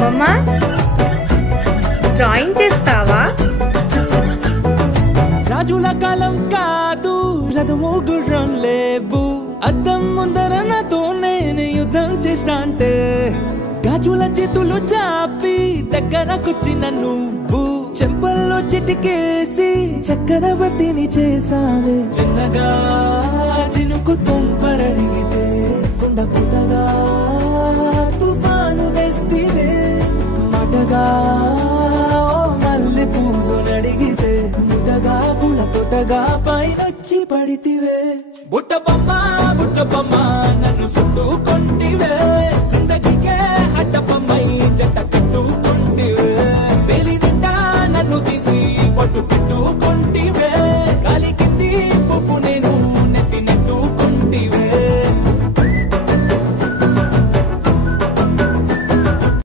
అమ్మమ్మ డ్రాయింగ్ చేస్తావా? రాజుల కాలం కాదు, రథము గుర్రం లేవు, అద్దం ముందర నాతో నేను యుద్ధం చేస్తా అంటే గాజుల చేతులు చాపి దగ్గరకొచ్చిన నువ్వు చెంపల్లో చిటికేసి చక్రవర్తిని చేసావే. చిన్నగా చినుకు తుంపరడిగితే కుండ పుతగా తుఫాను తెస్తివే. మాటగా మల్లె పువ్వు నడిగితే ముదగా పుల తొటగా పైనొచ్చి పడితివే. బుట్ట బొమ్మ నన్ను చుట్టూ కొంటివే.